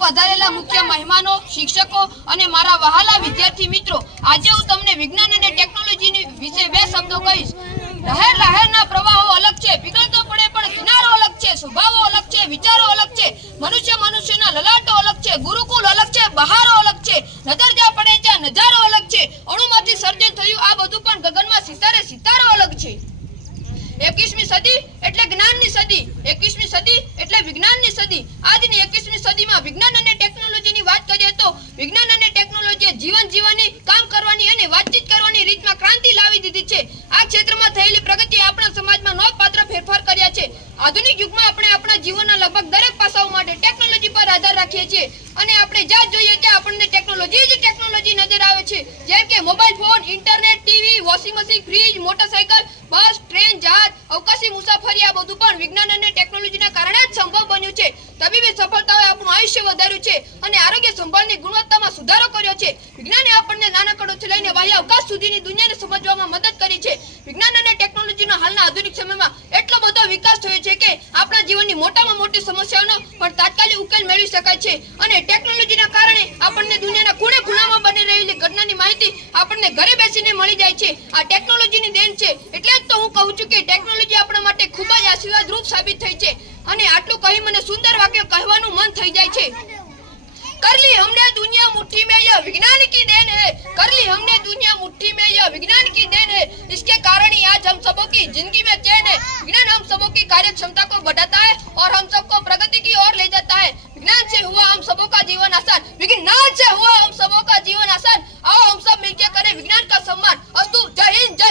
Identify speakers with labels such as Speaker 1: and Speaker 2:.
Speaker 1: પધારેલા મુખ્ય મહેમાનો, શિક્ષકો અને મારા વહાલા વિદ્યાર્થી મિત્રો, આજે હું તમને વિજ્ઞાન અને ટેકનોલોજી વિશે બે શબ્દો કહીશ. લહેર લહેરના પ્રવાહો અલગ છે પીગળતો પડે પણ કિનારો અલગ છે, સ્વભાવો અલગ છે, વિચારો અલગ છે, મનુષ્ય મનુષ્યના લલાટો અલગ છે, ગુરુકુલ અલગ છે, બહારો અલગ છે નજર જ્યાં પડે ત્યાં નજારો અલગ છે, અણુમાંથી સર્જન થયું, આ બધું પણ ગગનમાં સિતારે સિતારો અલગ છે. એકવીસમી સદી એટલે જ્ઞાનની સદી, એકવીસમી સદી એટલે વિજ્ઞાનની સદી, આજની એકવીસમી સદીમાં વિજ્ઞાન અને ટેકનોલોજીની વાત કરીએ તો વિજ્ઞાન અને ટેકનોલોજીએ જીવન જીવવાની, કામ કરવાની અને વાતચીત કરવાની રીતમાં ક્રાંતિ લાવી દીધી છે. આ ક્ષેત્રમાં થયેલી પ્રગતિ આપણા સમાજમાં નોંધપાત્ર ફેરફાર કર્યા છે. આધુનિક યુગમાં આપણે આપણા જીવનના લગભગ દરેક પાસાઓ માટે ટેકનોલોજી પર આધાર રાખીએ છીએ અને આપણે જ્યાં જોઈએ ત્યાં આપણને ટેકનોલોજી જ ટેકનોલોજી નજર આવે છે. જેમ કે mobile phone internet TV washing machine fridge motorcycle bus train જહાજ અવકાશી મુસાફરી આ બધું પણ વિજ્ઞાન અને ટેકનોલોજીના કારણે જ સંભવ બન્યું છે તબીબી સફળતાએ આપણું આયુષ્ય વધાર્યું છે અને આરોગ્ય સંભાળની ગુણવત્તામાં સુધારો કર્યો છે. વિજ્ઞાને આપણને નાનકડોથી લઈને બાહ્ય અવકાશ સુધીની દુનિયાને સમજવામાં મદદ કરી છે. વિજ્ઞાન અને ટેકનોલોજીનો હાલના આધુનિક સમયમાં એટલો બધો વિકાસ થયો છે કે આપણા જીવનની મોટામાં મોટી સમસ્યાઓનો પણ તાત્કાલિક ઉકેલ મેળવી શકાય છે. અને ટેકનોલોજીના કારણે આપણને દુનિયાના ખૂણે ખૂણામાં બની રહેલી ઘટનાની માહિતી આપણને ઘરે બેસીને મળી જાય છે. આ ટેકનોલોજીની દેન છે. એટલે જ તો હું કહું છું કે ટેકનોલોજી આપણા માટે ખૂબ જ આશીર્વાદરૂપ સાબિત થઈ છે. અને આટલું કહી મને સુંદર વાક્ય કહેવાનું મન થઈ कर ली हमने दुनिया मुट्ठी में, यह विज्ञान की देन है। कर ली हमने दुनिया मुट्ठी में, यह विज्ञान की देन है। इसके कारण ही आज हम सबों की ज़िंदगी में चैन है। विज्ञान हम सबों की कार्य क्षमता को बढ़ाता है और हम सबको प्रगति की ओर ले जाता है। विज्ञान से हुआ हम सबों का जीवन आसान। विज्ञान